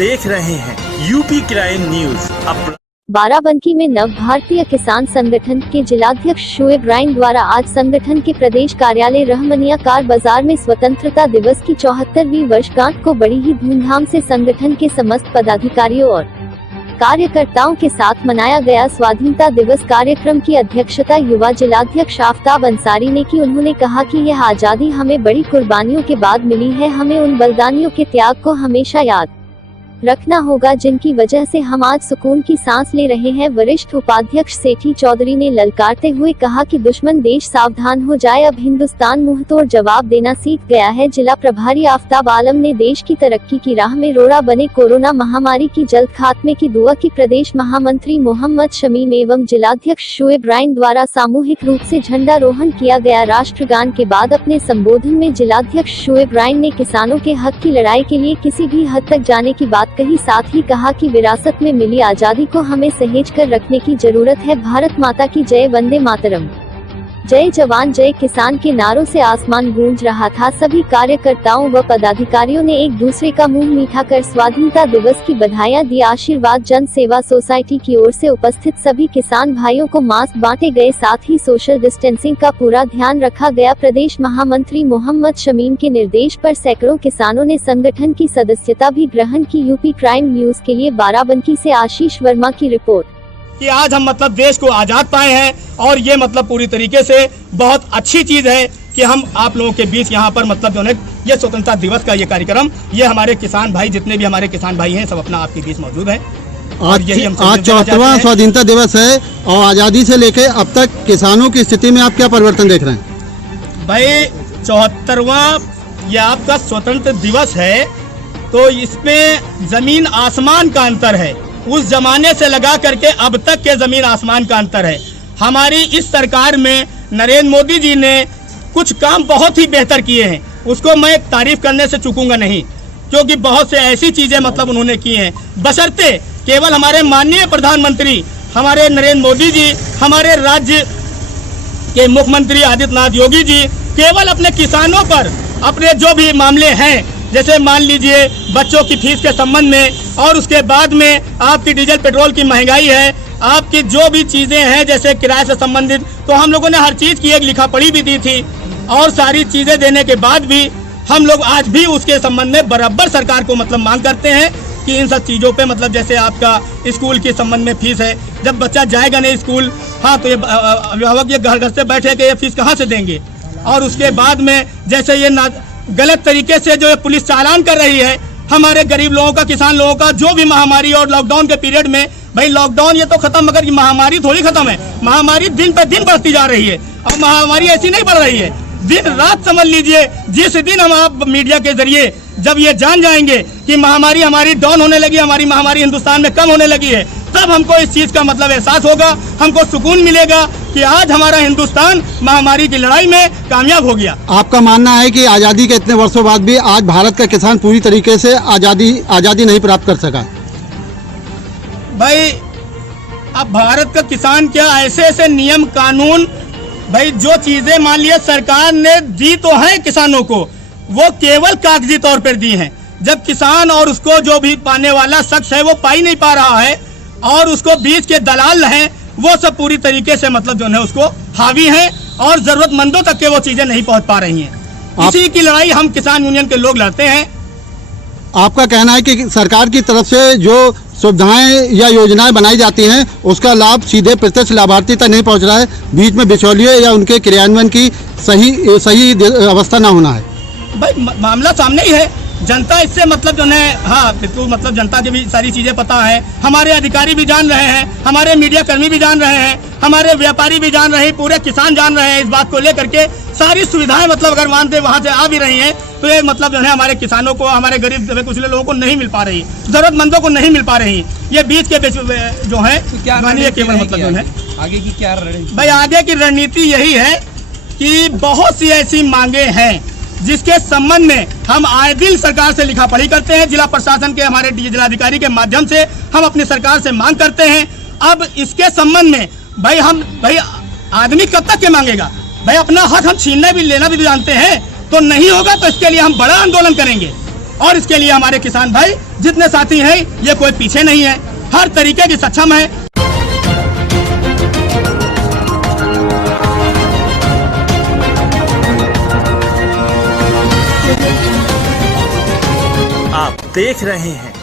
देख रहे हैं यूपी क्राइम न्यूज। बाराबंकी में नव भारतीय किसान संगठन के जिलाध्यक्ष शोएब राइन द्वारा आज संगठन के प्रदेश कार्यालय रहमनिया कार बाजार में स्वतंत्रता दिवस की 74वीं वर्षगांठ को बड़ी ही धूमधाम से संगठन के समस्त पदाधिकारियों और कार्यकर्ताओं के साथ मनाया गया। स्वाधीनता दिवस कार्यक्रम की अध्यक्षता युवा जिलाध्यक्ष आफ्ताब अंसारी ने की। उन्होंने कहा कि यह आजादी हमें बड़ी कुर्बानियों के बाद मिली है। हमें उन बलिदानियों के त्याग को हमेशा याद रखना होगा जिनकी वजह से हम आज सुकून की सांस ले रहे हैं। वरिष्ठ उपाध्यक्ष सेठी चौधरी ने ललकारते हुए कहा कि दुश्मन देश सावधान हो जाए, अब हिंदुस्तान मुंहतोड़ जवाब देना सीख गया है। जिला प्रभारी आफ्ताब आलम ने देश की तरक्की की राह में रोड़ा बने कोरोना महामारी की जल्द खात्मे की दुआ की। प्रदेश महामंत्री मोहम्मद शमीम एवं जिलाध्यक्ष शोएब राइन द्वारा सामूहिक रूप से झंडारोहण किया गया। राष्ट्रगान के बाद अपने संबोधन में जिलाध्यक्ष शोएब राइन ने किसानों के हक की लड़ाई के लिए किसी भी हद तक जाने की बात कही। साथ ही कहा कि विरासत में मिली आजादी को हमें सहेज कर रखने की जरूरत है। भारत माता की जय, वंदे मातरम, जय जवान जय किसान के नारों से आसमान गूंज रहा था। सभी कार्यकर्ताओं व पदाधिकारियों ने एक दूसरे का मुंह मीठा कर स्वाधीनता दिवस की बधाइयां दी। आशीर्वाद जन सेवा सोसाइटी की ओर से उपस्थित सभी किसान भाइयों को मास्क बांटे गए। साथ ही सोशल डिस्टेंसिंग का पूरा ध्यान रखा गया। प्रदेश महामंत्री मोहम्मद शमीम के निर्देश पर सैकड़ों किसानों ने संगठन की सदस्यता भी ग्रहण की। यूपी क्राइम न्यूज के लिए बाराबंकी से आशीष वर्मा की रिपोर्ट। कि आज हम देश को आजाद पाए हैं और ये पूरी तरीके से बहुत अच्छी चीज है कि हम आप लोगों के बीच यहाँ पर जो है ये स्वतंत्रता दिवस का ये कार्यक्रम, ये हमारे किसान भाई जितने भी हमारे किसान भाई हैं सब अपना आपके बीच मौजूद हैं। और यही हम आज 74वां स्वाधीनता दिवस है और आजादी से लेके अब तक किसानों की स्थिति में आप क्या परिवर्तन देख रहे हैं? भाई 74वां ये आपका स्वतंत्र दिवस है तो इसमें जमीन आसमान का अंतर है। उस जमाने से लगा करके अब तक के जमीन आसमान का अंतर है। हमारी इस सरकार में नरेंद्र मोदी जी ने कुछ काम बहुत ही बेहतर किए हैं, उसको मैं तारीफ करने से चूकूंगा नहीं, क्योंकि बहुत से ऐसी चीजें उन्होंने की हैं। बशर्ते केवल हमारे माननीय प्रधानमंत्री हमारे नरेंद्र मोदी जी, हमारे राज्य के मुख्यमंत्री आदित्यनाथ योगी जी केवल अपने किसानों पर अपने जो भी मामले हैं, जैसे मान लीजिए बच्चों की फीस के संबंध में, और उसके बाद में आपकी डीजल पेट्रोल की महंगाई है, आपकी जो भी चीजें हैं जैसे किराए से संबंधित, तो हम लोगों ने हर चीज की एक लिखा पढ़ी भी दी थी। और सारी चीजें देने के बाद भी हम लोग आज भी उसके संबंध में बराबर सरकार को मांग करते हैं कि इन सब चीजों पे जैसे आपका स्कूल के संबंध में फीस है, जब बच्चा जाएगा नहीं स्कूल, हाँ तो ये अभिभावक ये घर से बैठे के ये फीस कहाँ से देंगे। और उसके बाद में जैसे ये गलत तरीके से जो पुलिस चालान कर रही है हमारे गरीब लोगों का, किसान लोगों का, जो भी महामारी और लॉकडाउन के पीरियड में, भाई लॉकडाउन ये तो खत्म मगर ये महामारी थोड़ी खत्म है। महामारी दिन पर दिन बढ़ती जा रही है और महामारी ऐसी नहीं बढ़ रही है, दिन रात समझ लीजिए। जिस दिन हम आप मीडिया के जरिए जब ये जान जाएंगे कि महामारी हमारी डाउन होने लगी, हमारी महामारी हिंदुस्तान में कम होने लगी है, तब हमको इस चीज का एहसास होगा, हमको सुकून मिलेगा कि आज हमारा हिंदुस्तान महामारी की लड़ाई में कामयाब हो गया। आपका मानना है कि आजादी के इतने वर्षों बाद भी आज भारत का किसान पूरी तरीके से आजादी नहीं प्राप्त कर सका? भाई अब भारत का किसान क्या, ऐसे ऐसे नियम कानून, भाई जो चीजें मान लिया सरकार ने दी तो है किसानों को, वो केवल कागजी तौर पर दी हैं। जब किसान और उसको जो भी पाने वाला शख्स है वो पा ही नहीं पा रहा है और उसको बीच के दलाल हैं वो सब पूरी तरीके से जो है उसको हावी हैं और जरूरतमंदों तक के वो चीजें नहीं पहुंच पा रही हैं। इसी की लड़ाई हम किसान यूनियन के लोग लड़ते हैं। आपका कहना है कि सरकार की तरफ से जो सुविधाएं या योजनाएं बनाई जाती हैं उसका लाभ सीधे प्रत्यक्ष लाभार्थी तक नहीं पहुंच रहा है, बीच में बिचौलिए या उनके क्रियान्वयन की सही अवस्था न होना है? भाई मामला सामने ही है, जनता इससे जो है, हाँ बिल्कुल जनता की भी सारी चीजें पता है, हमारे अधिकारी भी जान रहे हैं, हमारे मीडिया कर्मी भी जान रहे हैं, हमारे व्यापारी भी जान रहे हैं, पूरे किसान जान रहे हैं। इस बात को लेकर के सारी सुविधाएं अगर मानते वहां से आ भी रही हैं तो ये जो है हमारे किसानों को, हमारे गरीब कुचले लोगों को नहीं मिल पा रही, जरूरतमंदों को नहीं मिल पा रही। ये बीच के जो है केवल जो है आगे की क्या रणनीति? भाई आगे की रणनीति यही है कि बहुत सी ऐसी मांगे हैं जिसके संबंध में हम आए दिन सरकार से लिखा पढ़ी करते हैं। जिला प्रशासन के हमारे जिलाधिकारी के माध्यम से हम अपनी सरकार से मांग करते हैं। अब इसके संबंध में भाई आदमी कब तक के मांगेगा? भाई अपना हक हम छीनना भी लेना भी तो जानते हैं, तो नहीं होगा तो इसके लिए हम बड़ा आंदोलन करेंगे और इसके लिए हमारे किसान भाई जितने साथी हैं ये कोई पीछे नहीं है, हर तरीके की सक्षम है। आप देख रहे हैं